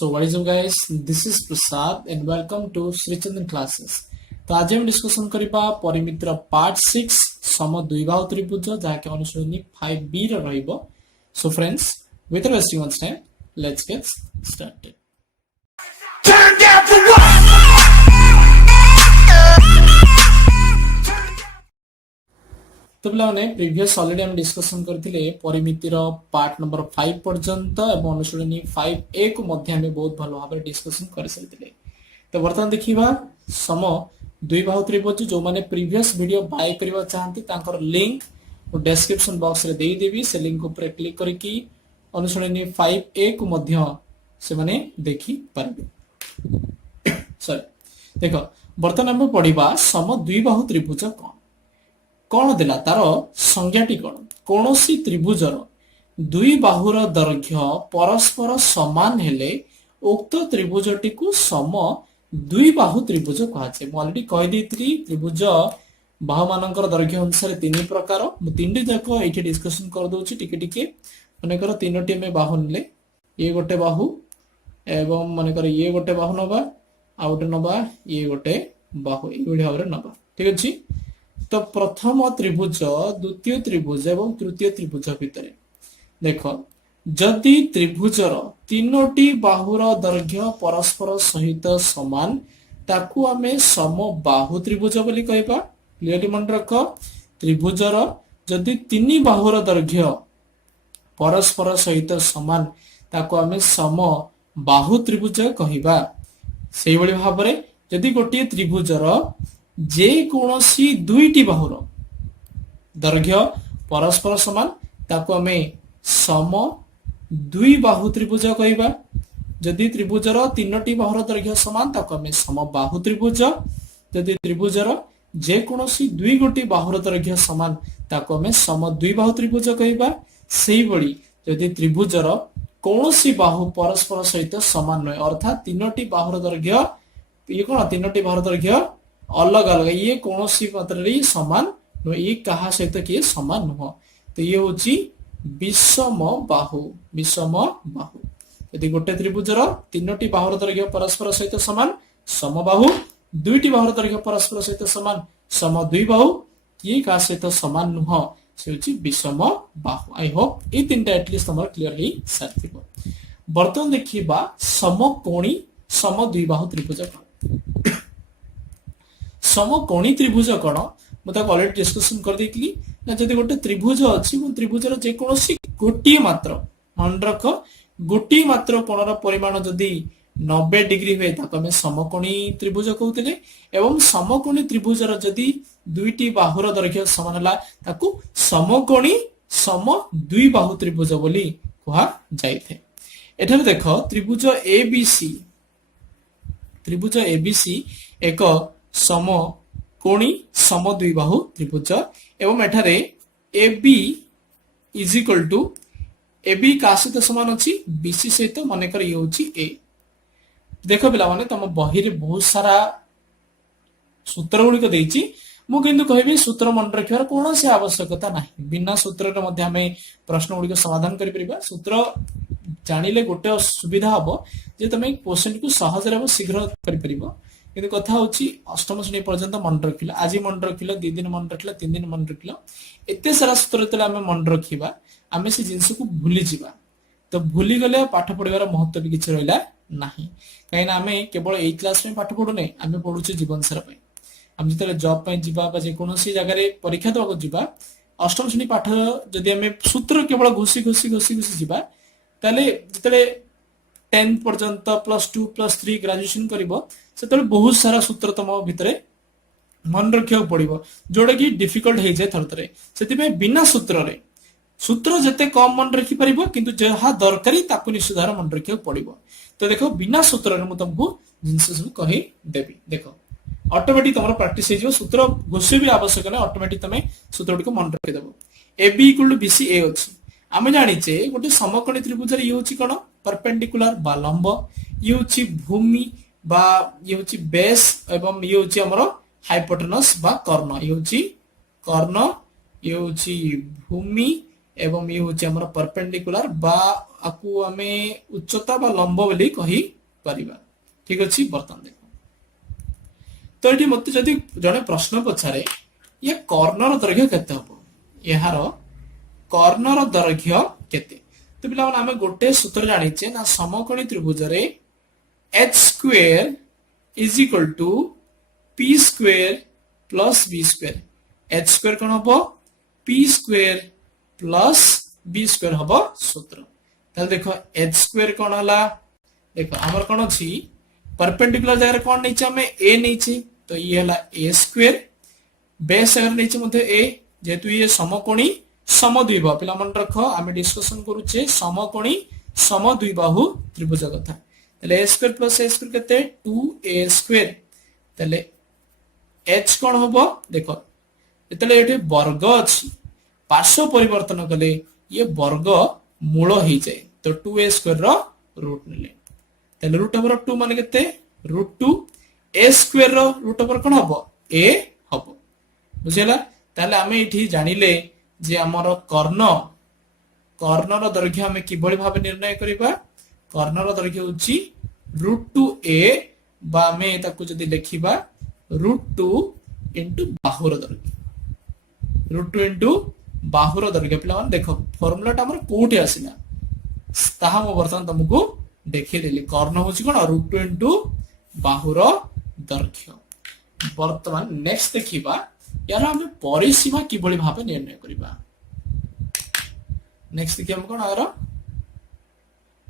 So what is up guys, this is Prasad and welcome to Sri Chandan classes. तो आज हम discussion करिबा परिमितिर part 6 सम द्विबाहु त्रिभुज जाके अनुसरणी 5b row रहइबो. So friends, without wasting much time, let's get started. Turn down for what? तो पिलाने previous already हम discussion करथिले परिमितिर पार्ट नंबर 5 पर्यंत एवं अनुसरणी 5a को मध्य हम बहुत भलो भाबरे डिस्कशन कर सकिथिले. तो वर्तमान देखिबा सम द्विबाहु त्रिभुज जो माने प्रीवियस वीडियो बाय करबा चाहंती तांकर लिंक डिस्क्रिप्शन बॉक्स रे देई देबी. से लिंक ऊपर क्लिक करके अनुसरणी 5a को मध्य से माने देखि परबे. सॉरी देखो वर्तमान हम पढिबा सम द्विबाहु त्रिभुज कौन देला तार संज्ञाटी कौन कौनसी त्रिभुजर दुई बाहुर दैर्घ्य परस्पर समान हेले उक्त त्रिभुजटी को सम दुई बाहु त्रिभुज कहाचे. मु ऑलरेडी कहि देइत्री त्रिभुज बाहु मानकर दैर्घ्य अनुसार तीन प्रकार मु तीनटी जाक एठी डिस्कशन कर दोछि टिके टिके. मानेकर तीनोटी में बाहु नेले ये गोटे बाहु एवं मानेकर ये गोटे बाहु नबा आ गोटे नबा ये गोटे बाहु ए भाबरे नबा. ठीक अछि. तो प्रथम त्रिभुज द्वितीय त्रिभुज एवं तृतीय त्रिभुज भितर देख जदि त्रिभुजर तीनोटी बाहुर दैर्घ्य परस्पर सहित समान ताकू आमे सम बाहु त्रिभुज बोली कहबा. क्लियरली मन रख त्रिभुजर जदि तीन बाहुर दैर्घ्य परस्पर सहित समान ताकू आमे सम बाहु त्रिभुज कहबा. सेहि भली भाबरे जदि गोटे त्रिभुजर जे कोनोसी दुईटी बाहुर दैर्घ्य परस्पर समान ताको आमे सम दुई बाहु त्रिभुज कहबा. जदि त्रिभुजर तीनोटी बाहुर दैर्घ्य समान ताको आमे सम बाहु त्रिभुज. जदि त्रिभुजर जे कोनोसी दुई गोटी बाहुर दैर्घ्य समान ताको आमे सम दुई बाहु त्रिभुज कहबा. सेहि बळी जदि त्रिभुजर कोनोसी बाहु परस्पर सहित समान नय अर्थात तीनोटी बाहुर दैर्घ्य ये कोन तीनोटी बाहुर दैर्घ्य अलग अलग ये कौनसी मात्रा समान ये कहा सहित किए समान नुह. तो ये होची विषम बाहु. विषम बाहु यदि गोटे त्रिभुजर तीनोटी बाहुर दैर्घ्य परस्पर सहित समान समबाहु दुईटी बाहुर दैर्घ्य परस्पर सहित समान सम दुई बाहु ये कहा सहित समान नुह से होची विषम बाहु. आई होप ये तीनटा एटलिस्ट हमर क्लियर ही साथिबो. वर्तमान देखिबा समकोणी सम द्विबाहु त्रिभुज समकोणी त्रिभुज कौन मुझे ऑलरेडी डिस्कशन कर देती ना. जदि गोटे त्रिभुज अच्छी त्रिभुजर जेकोसी गोटे मात्र मन रख गोटे मात्र कोणर परिमाण जदि 90 डिग्री हुए ताको आमे समकोणी त्रिभुज कहते एवं समकोणी त्रिभुजर जदि दुईटी बाहुर दैर्घ्य समान हला ताकू समकोणी सम दुई बाहु त्रिभुज बोली कहा जाइथे. एठारे देख त्रिभुज एबीसी एक सम कोणी सम द्विबाहु त्रिभुज एवं एठारे AB is equal to AB का सहित समान अछि BC सहित मानेकर ये होछि A. देखो पिला माने तम बही रे बहुत सारा सूत्र गुड़िक देछि. मु किंतु कहबी सूत्र मन रखिबार कोनोसी आवश्यकता नाही. बिना सूत्र रे मध्ये हमें प्रश्न गुड़िक समाधान करि परिबा. सूत्र जानिले गोटे सुविधा हबो जे तमे क्वेश्चन को सहज रे शीघ्र करि परिबो. किंतु कथा होची अष्टम श्रेणी पर्यंत मन रखिला आज मन रखिला 2 दिन मन रखिला 3 दिन मन रखिला एते सारा सूत्र तले हमें मन रखिबा आमे से जिंस को भूली जिबा. तो भूली गले पाठ पढिबार महत्व भी किछ रहिला नाही. काइना हमें केवल ए क्लास में पाठ पढुने हमें पढुचे जीवन सारा पे. हम जतले जॉब पे जिबा बा जे कोनोसी जगह रे परीक्षा देबा जिबा अष्टम श्रेणी पाठ जदि हमें सूत्र केवल घोसी जिबा ताले जतले 10 पर्यंत +2 +3 ग्रेजुएशन करिवो सेतले बहुत सारा सूत्र तम भितरे मन रखिया पड़िबो जोडा कि डिफिकल्ट हे जाय थरतरे. सेति बिना सूत्र रे सूत्र जते कम मन रखि परिबो किंतु जहा दरकारी ताकु निसुधार मन रखिया पड़िबो. तो देखो बिना सूत्र रे मु तुमको जिंस सब कहि देबी. देखो ऑटोमेटिक तमरो प्रैक्टिस हे जो सूत्र घोषे भी आवश्यक नै ऑटोमेटिक तमे सूत्र को मन रखि देबो. AB = BC A अछि आमे जानिचे गोटे समकोणी त्रिभुज रे ये होछि कोन परपेंडिकुलर बा लंब ये होछि भूमि बा ये होछि बेस एवं ये होछि हमरो हाइपोटेनस बा कर्ण. ये होछि कर्ण ये होछि भूमि एवं ये होची हमर परपेंडिकुलर बा आकु आमे उच्चता बा लंब बोली कहि परिबा ठीक अछि बर्तन देखो तो एठी मते जदि जने प्रश्न पछारे ये कॉर्नर दैर्घ्य केते हबो यार कॉर्नर दैर्घ्य केते तो पिला आमे गोटे सूत्र जानिचे ना समकोणी त्रिभुज रे h square is equal to p square plus b square h square कोन हबो p square plus b square हबो सूत्र ताल देखो h स्क्वायर कोन हला देखो हमर कोन अछि परपेंडिकुलर जगह कोन नैचे हमें a नैचे तो ये हला a स्क्वायर बेस अगर नैचे मध्ये a जेतु ये समकोणी समद्विबाहु पिला मन रखो आमे डिस्कशन करूचे समकोणी समद्विबाहु त्रिभुज कथा तले a square plus a square केते 2a स्क्वायर तले h कोन हबो देखो एतले एठी वर्ग अछि पार्श्व परिवर्तन कले ये वर्ग मूल ही जाए तो 2a स्क्वायर रो रूट नेले तले रूट ओवर 2 माने केते रूट 2 a स्क्वायर रो रूट ओवर कोन हबो a हबो बुझिला ताले आमे एठी जानिले जे हमर कर्णर दैर्घ्य हमें किभଳି भाबे निर्णय करिबा कर्णर दैर्घ्य होची √2a बा मे ताकू जदी लेखिबा √2 इनटू बाहुर दैर्घ्य √2 इनटू बाहुर दैर्घ्य पिला माने देखो फार्मूलाटा हमर कोठी आसिना ताहा मो वर्तमान तुमको देखि देली कर्ण होची कोन √2 इनटू बाहुर दैर्घ्य वर्तमान नेक्स्ट देखिबा यार हम परिसीमा किभଳି भाबे निर्णय करिबा नेक्स्ट देखि हम कोन आरो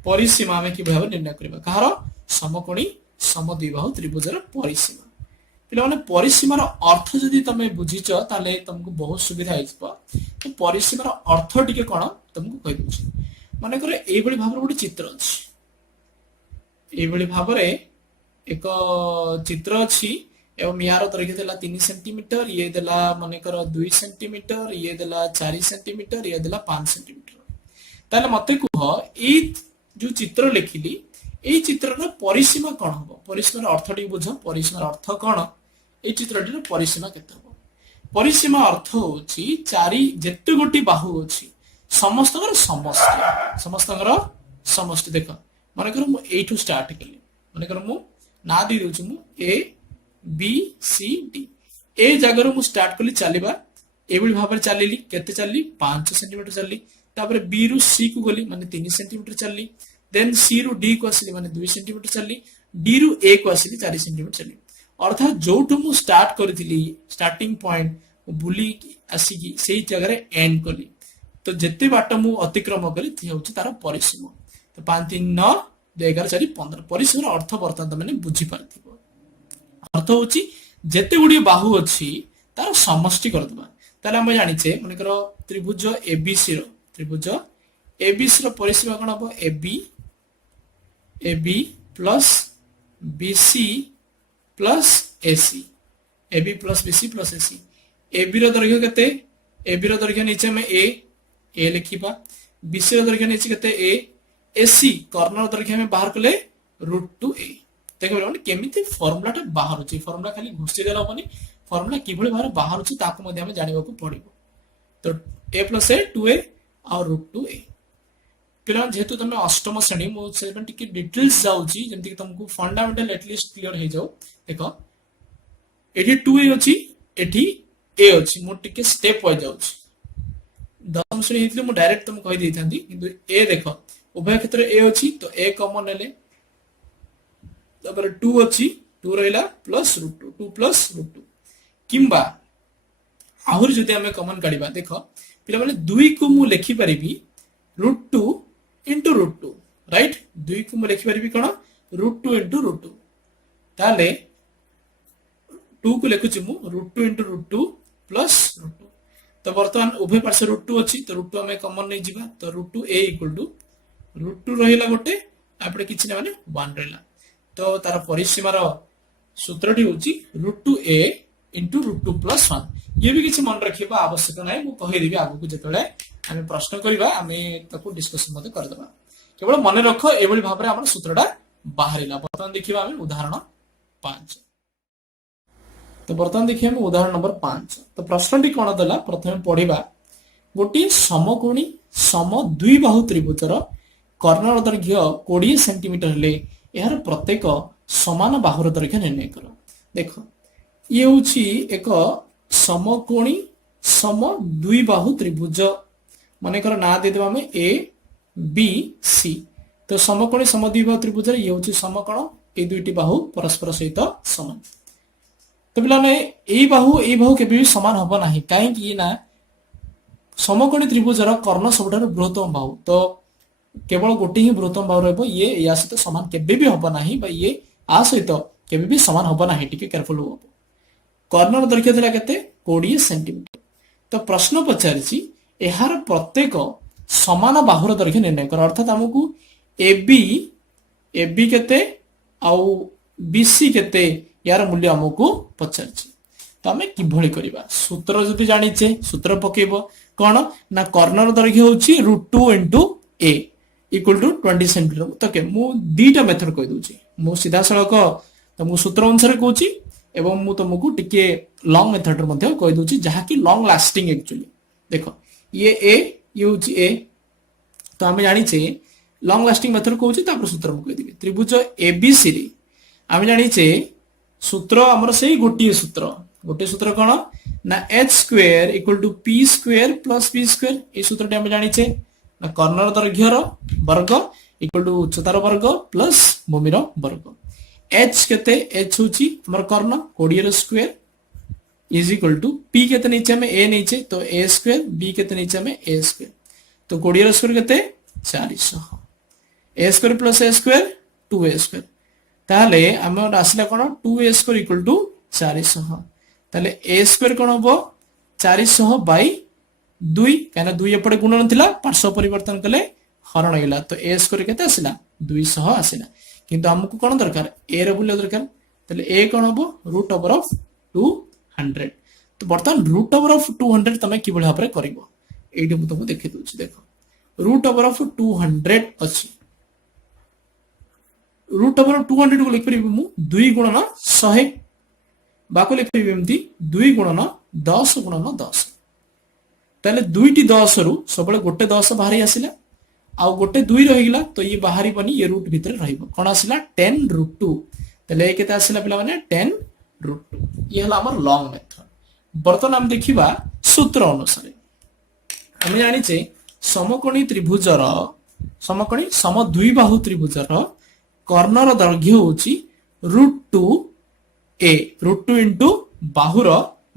परिसीमा में किभଳି भाबे निर्णय करिबा कहार समकोणी समद्विबाहु त्रिभुजर परिसीमा पिला माने परिसीमार अर्थ जदी तमे बुझिच ताले तुमको बहुत सुविधा आइछबो तो परिसीमार अर्थ टिके कोन तुमको कहि दउछि माने करे एई भଳି भाबरे गोटे चित्र अछि एई भଳି भाबरे एक चित्र अछि एवं यार दैर्घ्य देला 3 सेंटीमीटर ये देला माने कर 2 सेंटीमीटर ये देला 4 सेंटीमीटर ये देला 5 सेंटीमीटर ताले मते कुह ए जो चित्र लिखिली ए चित्रर परिसीमा कोन हबो परिसीमार अर्थ टी बुझ परिसीमार अर्थ कोन ए चित्रटीर परिसीमा केते हबो परिसीमा अर्थ होची 4 जेते गोटी बाहु अछि समस्तकर समस्तकर समष्टि देखो माने कर मु एठू स्टार्ट केली माने कर मु ना दी दोछु मु ए बी सी डी ए जगह मु स्टार्ट कली चलीबा एबुल भाबरे चलीली केते चलली 5 सेंटीमीटर चलली तापर बी रु सी को गली माने 3 सेंटीमीटर चलली देन सी रु डी को आसली माने 2 सेंटीमीटर चलली डी रु ए को आसली 4 सेंटीमीटर चलली अर्थात जोठु मु स्टार्ट करथिली स्टार्टिंग पॉइंट बुली आसी की सेही जगह रे एंड कली तो जेते बाट मु अतिक्रम कली थि होची तार परिसीमा तो 5 3 9 2 11 4 15 परिसीमार अर्थ वर्तमान माने बुझी पारथिबो अर्थ होची जेते गुडी बाहु अछि तार समष्टि कर दबा ताले हम जानिचे माने करो त्रिभुज एबीसी रो परिसीमा कोन हबो AB plus BC plus AC AB plus BC plus AC AB रो दैर्घ्य केते AB रो दैर्घ्य नीचे में A लिखिबा BC रो दैर्घ्य नीचे केते A AC कॉर्नर दैर्घ्य में बाहर कले √2a देखो माने केमिति फार्मूलाटा बाहर अछि फार्मूला खाली घुसी देला बनी फार्मूला किभଳି भाबरे बाहर अछि ताको मध्ये हम जानिबा को पड़िबो तो a + a 2a और √2a पिला जेतु तमे अष्टम श्रेणी मो सेवन टिके डिटेल्स जाउची जेंति कि तुमको फंडामेंटल एटलीस्ट क्लियर हे जाउ देखो एठी 2a अछि एठी a अछि मो टिके स्टेप वाइज जाउची दशम श्रेणी हेतु मो डायरेक्ट तुम कहि दैथांती किंतु a देखो उभय क्षेत्र a अछि तो a कॉमन लेले तापर 2 अछि 2 रहला प्लस √2 2 प्लस √2 किंबा आहुर जदि हमें कॉमन काढिबा देखो पिला माने 2 को मु लेखि परिबी √2 इनटू √2 राइट 2 को मु लेखि परिबी कोन √2 इनटू √2 ताले 2 को लेखु छि मु √2 इनटू √2 प्लस √2 तो वर्तमान उभय पार्श्व √2 अछि तो √2 हमें कॉमन नै जिबा तो √2a √2 रहिला गोटे आपडे किछि न माने 1 रहिला तो तार परिसीमार सूत्रटी होची √2a इनटू √2 प्लस 1 ये भी किछि मन रखिबा आवश्यक नै मु कहि देबी आगु को जेतले हमें प्रश्न करिबा हमें ताको डिस्कशन मध्ये कर देबा केवल मन रखो एबोली भाबरे हमर सूत्रटा बाहरिला बर्तमान देखिबा हमें उदाहरण 5 तो बर्तमान देखिए हम उदाहरण नंबर 5 तो प्रश्नटी कोन दला प्रथमे पढिबा गोटे समकोणी सम द्विबाहु त्रिभुजर कर्णर दैर्घ्य 20 सेंटीमीटर हेले यार प्रत्येक समान बाहुर दैर्घ्य निर्णय कर। देख ये हूँ एक समकोणी सम द्विबाहु त्रिभुज मानेकर ना देदेबा आमे ए बी सी। तो समकोणी सम द्विबाहु त्रिभुज ये हूँ समकोण ए दुईटी बाहु परस्पर सहित समान। तो पिलाने एई बाहु केबे भी समान हबो नाही काहेकि ना समकोणी त्रिभुजर कर्ण सबठारु बृहत्तम बाहु। तो केवल गोटे ही बृहत्तम बाहु रहबो ये या सहित समान केबे भी हबो नाही बा ये आ सहित केबे भी समान हबो नाही टिके केयरफुल हो। कर्णर दैर्घ्य थिला केते 20 सेंटीमीटर। तो प्रश्न पचारिछि एहार प्रत्येक समान बाहुर दैर्घ्य निर्णय कर अर्थात हमकु एबी केते आउ बीसी केते यार मूल्य हमकु पचारिछि। तो आमे किभଳି करिबा सूत्र जदि जानिछे सूत्र पकेबो कोन ना कर्णर दैर्घ्य होछि √2 * a = 20 सेंटीमीटर। तो के मु दीटा मेथड कहि दोछि मु सीधा सळक तुमको सूत्र अनुसार कहूछि एवं मु तुमको टिके लॉन्ग मेथड मध्ये कहि दोछि जहा कि लॉन्ग लास्टिंग एक्चुअली। देखो ये ए ये होछि ए तो आमे जानि छे लॉन्ग लास्टिंग मेथड कहूछि तापर सूत्र मु कहि दिबे त्रिभुज एबीसी रे आमे जानि छे सूत्र हमर सेही गोटे सूत्र कोन ना h² = p² + b²। ए सूत्रटी आमे जानि छे ना कर्णर दैर्घ्यर वर्ग = उच्चतार वर्ग प्लस भूमिर वर्ग। h केते h होची हमर कर्ण 20 रो स्क्वायर = p केते नीचे में a नीचे तो a² b केते नीचे में a²। तो 20 रो स्क्वायर केते 400 a² + a² 2a²। ताले हमर आसला कोन 2a² = 400। ताले a² कोन हो 400/2 काना 2 एपटे गुणन थिला पार्श्व परिवर्तन कले हरण हैला तो a² केते आसिला 200 आसिला। किंतु हमको कोन दरकार a रो मूल्य दरकार तले a कोन हो √200। तो बर्तमान √200 तमे किबळ भाबरे करिवो एठी मु तुमको देखि दोछि। देखो √200 अछि √200 को लिख परिबि मु 2 × 100 बाको लिख परिबि एमती 2 × 10 × 10। ताले दुईटी 10 रु सबले गोटे 10 बाहरी आसिला आउ गोटे 2 रहिला तो ये बाहरी बनी ये रूट भीतर रहिबो कोन आसिला 10√2। तले ए केते आसिला पिला माने 10√2 ये हला हमर लॉन्ग मेथड। बर्तन हम देखिबा सूत्र अनुसार हम जानि छे समकोणी त्रिभुजर समकोणी सम द्विबाहु त्रिभुजर कर्णर दैर्घ्य होची √2a √2 * बाहुर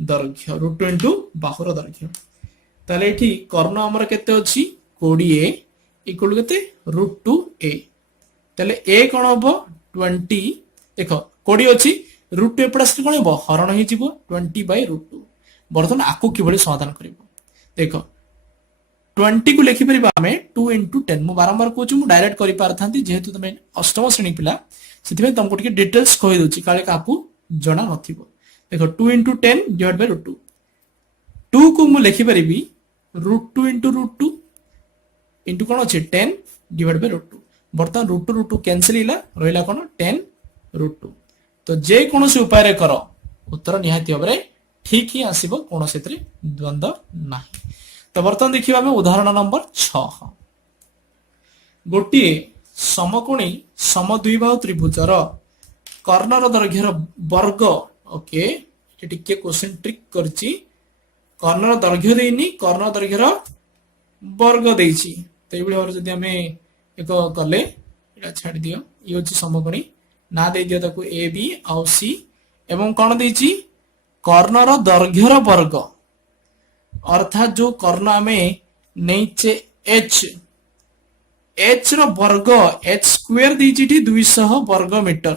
दैर्घ्य √2 * बाहुर दैर्घ्य। ताले एठी कर्ण हमर केते अछि 20 इक्वल केते √2a। ताले a कोन होबो 20 देखो 20 अछि √2 एपडा से कोन होबो हरण हि जिवो 20/√2। बर्तन आको किबळे समाधान करिवो देखो 20 को लिखि परिबा हमें 2 * 10 मु बारंबार कहूछु मु डायरेक्ट करि पारथांती जेहेतु तमे अष्टम श्रेणी पिला सेतिबे तुमको टिके डिटेल्स कहि दोछि काले काकू जणा नथिबो। देखो 2 * 10 / 2 को मु लिखि परिबी √2 * √2 इंटू कोन अछि 10 / √2। बर्तमान √2 कैंसिल हिला रहिला कोन 10√2। तो जे कोनोसी उपाय रे करो उत्तर निहाती होबरे ठीक ही आसीबो कोन सेतरे द्वंद्व नाही। तो बर्तमान देखिबा हम उदाहरण नंबर 6 गोटी समकोणी सम द्विबाहु त्रिभुजर कर्णर दैर्घ्यर वर्ग। ओके ये टिके क्वेश्चन ट्रिक करछि कर्णर दैर्घ्य देइनी कर्ण दैर्घ्यर वर्ग देइछि। तो एबे और जदि हमें एक कले एटा छाडी दियो ये होछि समकोणी ना दे दियो ताको ए बी आउ सी एवं कोन देइछि कर्णर दैर्घ्यर वर्ग अर्थात जो कर्ण हमें नैचे h रो वर्ग h² देइछि 200 वर्ग मीटर।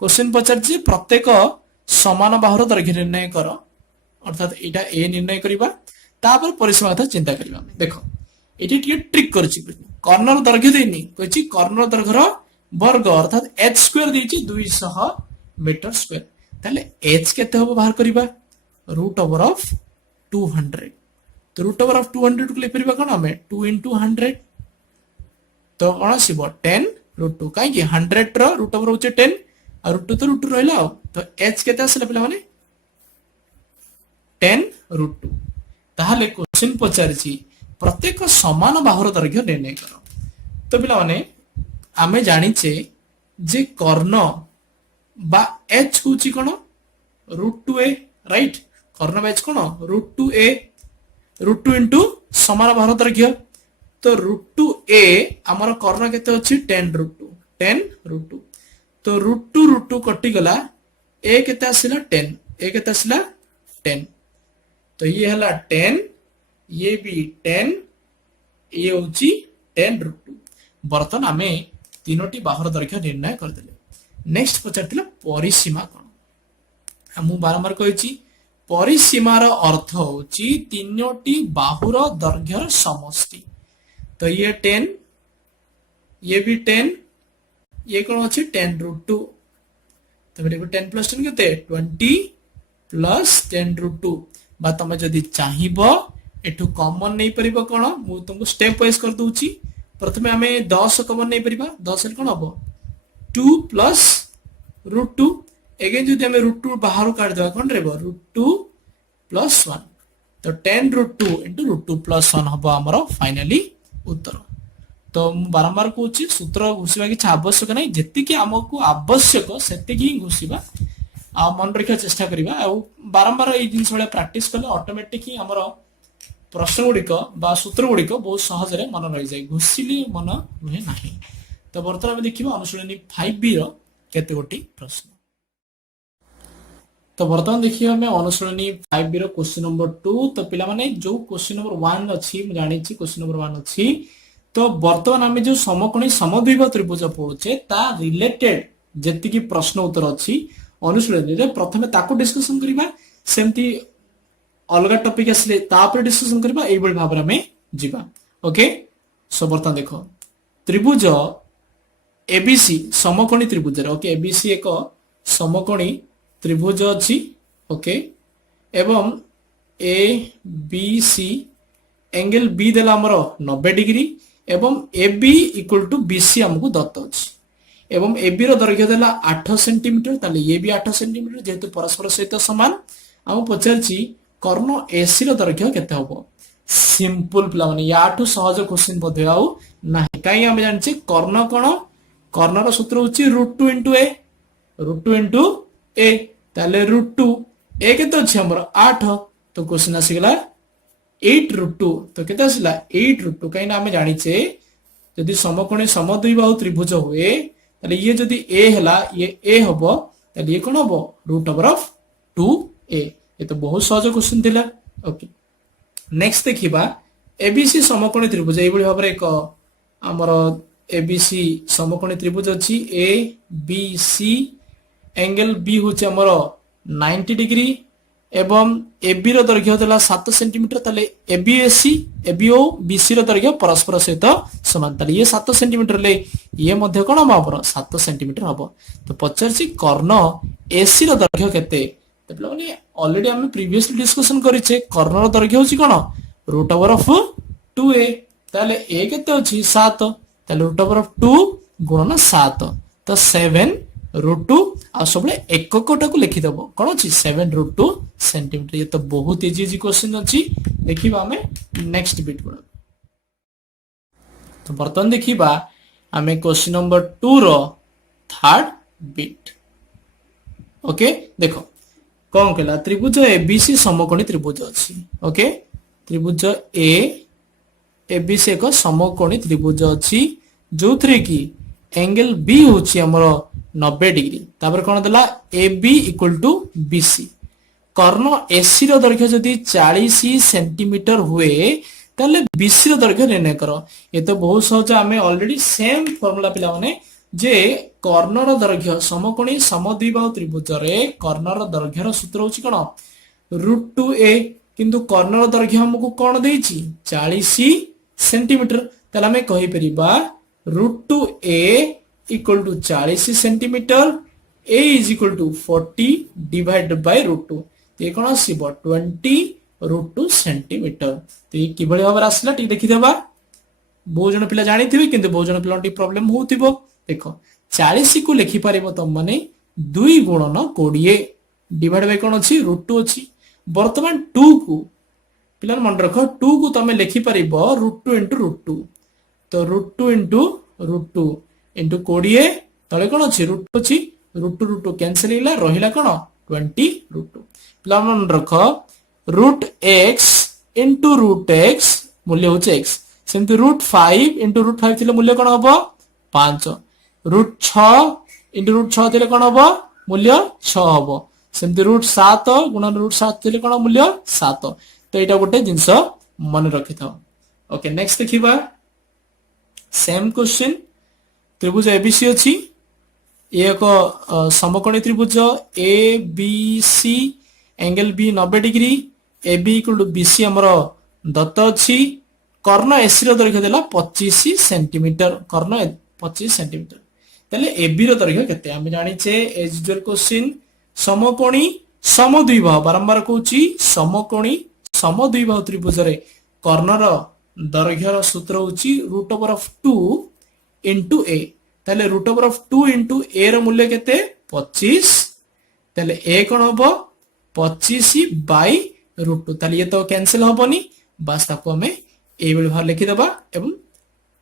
क्वेश्चन पचारछि प्रत्येक समान बाहुर दैर्घ्य निर्णय कर अर्थात एटा ए निर्णय करिबा तापर परिसीमा कथा चिंता करिबा। देखो एटी टिके ट्रिक करछि कर्णर दैर्घ्य देइनी कहछि कर्णर दैर्घ्यर वर्ग अर्थात h² देइछि 200 मीटर स्क्वायर। ताले h केते होबो बाहर करिबा √200। तो √200 को लिख परिबा कोन हमें 2 * 100 तो कोन आसीबो 10√2 काई कि 100 रो √2 होचे 10 और √2 तो √2 रहला तो h केते आसले पिला माने 10√2। ताहाले क्वेश्चन पचारिछि प्रत्येक समान बाहुर दैर्घ्य निर्णय कर। तो पिला माने आमे जानिचे जे कर्ण बा h होची कोन √2a राइट। कर्ण बा h कोन √2a √2 इनटू समान बाहुर दैर्घ्य। तो √2a हमर कर्ण केते अछि 10√2 तो √2 कटि गला a केते आसिला 10 a केते आसिला 10 तो ये हला 10 ये भी 10 ये होची 10√2। बर्तन आमे तीनोटी बाहुर दैर्घ्य निर्णय कर देले। नेक्स्ट पचारथिला परिसीमा कोन। हमु बारंबार कहिछि परिसीमार अर्थ होची तीनोटी बाहुर दैर्घ्यर समष्टि। तो ये 10 ये भी 10 ये कोन अछि 10√2 तो बेटे 10 प्लस 10 केते 20 प्लस 10√2 बा तमे जदी चाहिबो एठु कॉमन नै परिबो कोन मु तुमको स्टेप वाइज कर दूची। प्रथमे हमें 10 कॉमन नै परिबा 10 कोन हबो 2 प्लस √2 अगेन जदी हमें √2 बाहर काट देबा कोन रहबो √2 प्लस 1 तो 10√2 इनटू √2 प्लस 1 हबो हमरो फाइनली उत्तर। तो मु बारंबार कहूची सूत्र घुषिबा कि आवश्यक नै जेति कि हमको आवश्यक सेति कि घुषिबा आ मन रखिया चेष्टा करिबा आ बारंबार ए जिंस वाला प्रैक्टिस करले ऑटोमेटिक ही हमरो प्रश्न गुड़िक बा सूत्र गुड़िक बहुत सहज रे मन रहि जाय घुषिली मन रुहे नाही। तो वर्तमान में देखिबा अनुशीलनी 5b रो केते गोटी प्रश्न। तो वर्तमान देखिबा हमें अनुशीलनी 5b रो क्वेश्चन नंबर 2। तो पिला माने जो क्वेश्चन नंबर 1 अछि म जानि छी क्वेश्चन नंबर 1 अछि। तो वर्तमान आम जो समकोणी समद्विबाहु त्रिभुज पढुचे ता रिलेटेड जेति की प्रश्न उत्तर अछि अनुशीलनी रे प्रथमे ताको डिस्कशन करिबा सेमती अलग टॉपिक असले तापर डिस्कशन करबा एई बळ भाबरा में जिबा। ओके सो वर्तमान देखो त्रिभुज एबीसी समकोणी त्रिभुज रे ओके एबीसी एक समकोणी त्रिभुज अछि ओके एवं A B C angle B देला हमर 90 डिग्री एवं AB इक्वल टू BC हमको दत्त अछि एवं AB रो दैर्घ्य देला 8 सेंटीमीटर ताले ये भी 8 सेंटीमीटर जेहेतु परस्पर सहित समान हम पचारछि कर्ण AC रो दैर्घ्य केते हबो। सिंपल प्ला माने याठू सहज क्वेश्चन बधे आउ नाही काई हम जानछि कर्ण कोन कर्ण रो सूत्र होछि √2 * a √2 * a ताले √2 a केते अछि हमर 8 तो क्वेश्चन आसी गेला 8√2 तो केते आसिला 8√2 काईना हमें जानि छे यदि समकोणी समद्विबाहु त्रिभुज हुए ताले ये यदि a हला ये a हबो ताले ये कोन हबो √2a ये तो बहुत सहज क्वेश्चन थिला। ओके नेक्स्ट देखिबा एबीसी समकोणी त्रिभुज एई बळी भाबरे एक हमर एबीसी समकोणी त्रिभुज अछि A B C angle B होचे हमर 90 डिग्री एवं एबी रो दैर्घ्य देला 7 सेंटीमीटर ताले एबीएसी एबीओ बीसी रो दैर्घ्य परस्पर सहित समान ताले ये 7 सेंटीमीटर ले ये मध्य कोन हबो 7 सेंटीमीटर हबो। तो पचारछि कर्ण एसी रो दैर्घ्य केते तो माने ऑलरेडी हम प्रीवियसली डिस्कशन करिछे कर्ण रो दैर्घ्य होछि कोन √2a ताले a केते अछि 7 ताले √2 गुणन 7 तो 7√2 आ सबले एककटा को लिखि दबो कोन अछि 7√2 सेंटीमीटर। ये तो बहुत इजी क्वेश्चन अछि देखिबा हमें नेक्स्ट बिट पर। तो बर्तन देखिबा हमें क्वेश्चन नंबर 2 रो थर्ड बिट। ओके देखो कोन केला त्रिभुज एबीसी समकोणी त्रिभुज अछि ओके त्रिभुज ए एबीसी एक समकोणी त्रिभुज अछि जोथरे की एंगल बी होछि हमर 90 डिग्री तापर कोन देला AB इक्वल टू BC कर्ण AC रो दैर्घ्य जदी 40 सेंटीमीटर हुए ताले BC रो दैर्घ्य निर्णय करो। ये तो बहुत सहज हमें ऑलरेडी सेम फार्मूला पिला माने जे कर्ण रो दैर्घ्य समकोणी समद्विबाहु त्रिभुज रे कर्ण रो दैर्घ्य रो सूत्र होछि कोन √2a किंतु कर्ण रो दैर्घ्य हमकु कोन देछि 40 सेंटीमीटर ताले हमें कहि परिबा √2a equal to 40 centimetre a is equal to 40 divided by √2 ते कोन आसीबो 20√2 सेंटीमीटर। तो ये किबळे भाबरा आसला टी देखि देबा बहुत जन पिला जानि थिबे किंतु बहुत जन पिला टी प्रॉब्लम होतिबो। देखो 40 को लिखि पारिबो त माने 2 गुणन 20 डिवाइड बाय कोन अछि √2 अछि। वर्तमान 2 को पिला मन रख 2 को तुम लिखि परिबो √2 * √2 तो √2 * √2 इंटू 20 तले कोन अछि √2 अछि √2 कैंसिल हिला रहिला कोन 20 √2 पिला मन रख √x * √x मूल्य होचे x सेमति √5 * √5 थिले मूल्य कोन हबो 5 √6 * √6 थिले कोन हबो मूल्य 6 हबो सेमति √7 गुणन √7 थिले कोन मूल्य 7 तो एटा गोटे जिंस मन रखि थाओ ओके नेक्स्ट देखिबा सेम क्वेश्चन त्रिभुज एबीसी अछि एक समकोणी त्रिभुज ABC angle B 90 degree AB = BC हमर दत्त अछि कर्ण एसी रो दैर्घ्य देला 25 सेंटीमीटर कर्ण 25 सेंटीमीटर तले AB रो दैर्घ्य केते हम जानि छे एज यूजुअल क्वेश्चन समकोणी समद्विबाहु बारंबार कहूची समकोणी समद्विबाहु त्रिभुज रे कर्णर दैर्घ्यर सूत्र होची √2 * a तले √2 * a रो मूल्य केते 25 तले a कोन हबो 25/√2 तले ये तो कैंसिल हबोनी बस ताको हमें ए बेले भार लिखि दबा एवं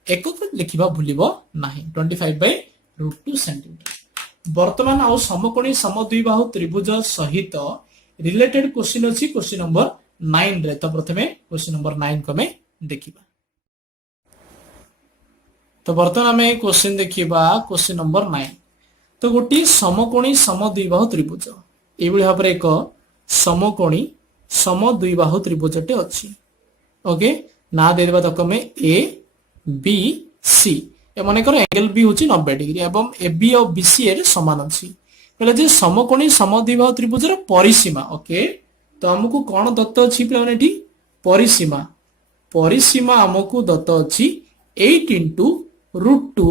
एक को लिखिबा भूलिबो नाही 25/√2 सेंटीमीटर वर्तमान आउ समकोणी समद्विबाहु त्रिभुज सहित रिलेटेड क्वेश्चन अछि क्वेश्चन नंबर 9 रे तो प्रथमे क्वेश्चन नंबर 9 को हमें देखिबा तो वर्तमान हमें क्वेश्चन देखिबा क्वेश्चन नंबर 9 तो गोटी समकोणी समद्विबाहु त्रिभुज एबोली भाबरे एक समकोणी समद्विबाहु त्रिभुजटे अछि ओके ना दे देबा तक में ए बी सी ए माने कर एंगल बी होची 90 डिग्री एवं ए बी और बी सी एर समान अछि कहले जे समकोणी समद्विबाहु त्रिभुजर परिसीमा ओके तो हमकु कोन दत्त अछि प्ले एठी परिसीमा परिसीमा हमकु दत्त अछि 8 * √2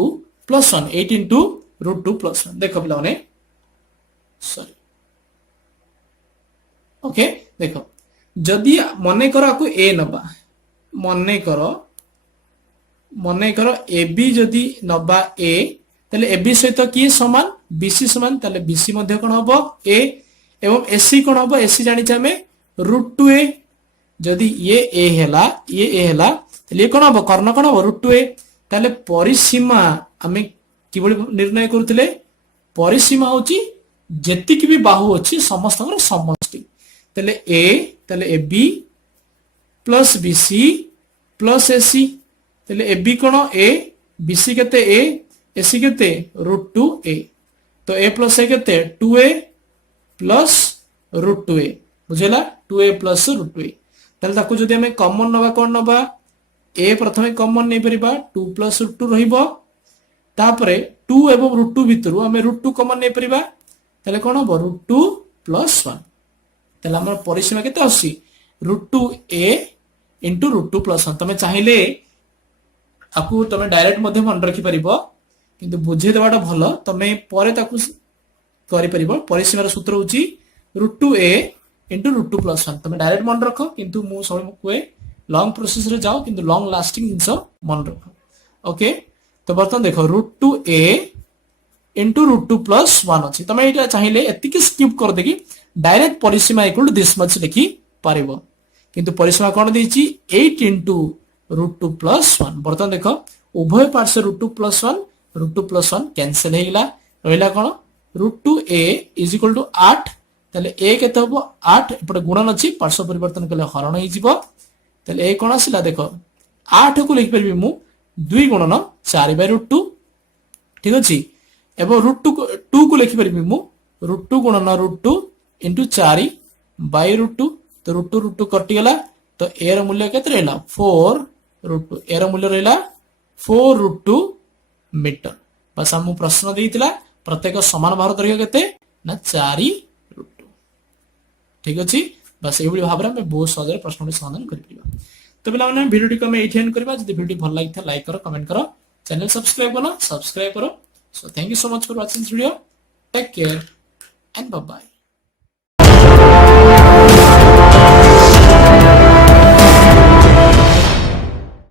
+ 1 8 * √2 + 1 देखो प्ले माने सॉरी ओके देखो जदि मने करो आकु ए नबा मने करो ए बी जदि नबा ए तले ए बी सहित की समान बीसी समान तले बीसी मध्य कोन हबो ए एवं एसी कोन हबो एसी जानि छ हमें √2a जदि ये ए हेला तले कोन हबो कर्ण कोन हबो √2a तले परिसीमा हमें किबोली निर्णय करथले परिसीमा होची जेतिक भी बाहु अछि समस्त समष्टि तले A B plus BC plus AC तले A B cone A BC केते ए एसी केते √2a तो a प्लस ए केते 2a प्लस √2a बुझेला 2a प्लस √2a तले ताकू जदि हमें कॉमन नबा कोन नबा a प्रथमे कॉमन नै परिबा 2 प्लस √2 रहिबो तापरे 2 एवं √2 भितरु हमें √2 कॉमन नै परिबा तले कोन हबो √2 + 1 तले हमर परिसीमा केते आसी √2a * √2 + 1 तमे चाहिले आपको तमे डायरेक्ट मध्य मन रखि परिबो किंतु बुझे देबाटा भलो तमे परे ताकू करि परिबो परिसीमार सूत्र होची √2a * √2 + 1 तमे डायरेक्ट मन रखो किंतु मु सब कोए लॉन्ग प्रोसेस रे जाओ किंतु लॉन्ग लास्टिंग जिंस मन रखो ओके तो बर्तन देखो √2a * √2 + 1 अछि तमे एटा चाहिले एतिकी स्किप कर देकी डायरेक्ट परिसीमा = दिस मच लिखि पारिबो किंतु परिसीमा कोन देछि 8 * √2 + 1 बर्तन देखो उभय पार्श्व √2 + 1 √2 + 1 कैंसिल हेला रहिला कोन √2a = 8 तले a केते हबो 8 एपटे गुणन अछि पार्श्व परिवर्तन कले हरण हे जिवो तले a कोन आसिला देखो 8 को लिखि परबी मु 2 गुणन 4/√2 ठीक अछि एबो √2 को लिखि परबी मु √2 गुणन √2 * 4/√2 तो √2 कटि गेला तो a ର मूल्य केते रहला 4√2 a ର मूल्य रहला 4√2 मीटर बस हम प्रश्न देइतिला प्रत्येक समान भार दैर्घ्य केते ना 4√2 ठीक अछि बस एबुली भाबरा में बहुत सहज प्रश्न समाधान करि पिबा तो बिला माने वीडियो को में एठी एंड करबा जदि वीडियो भल लागिथा लाइक करो कमेंट करो चैनल सब्सक्राइब करो so thank you so much for watching this video take care and bye bye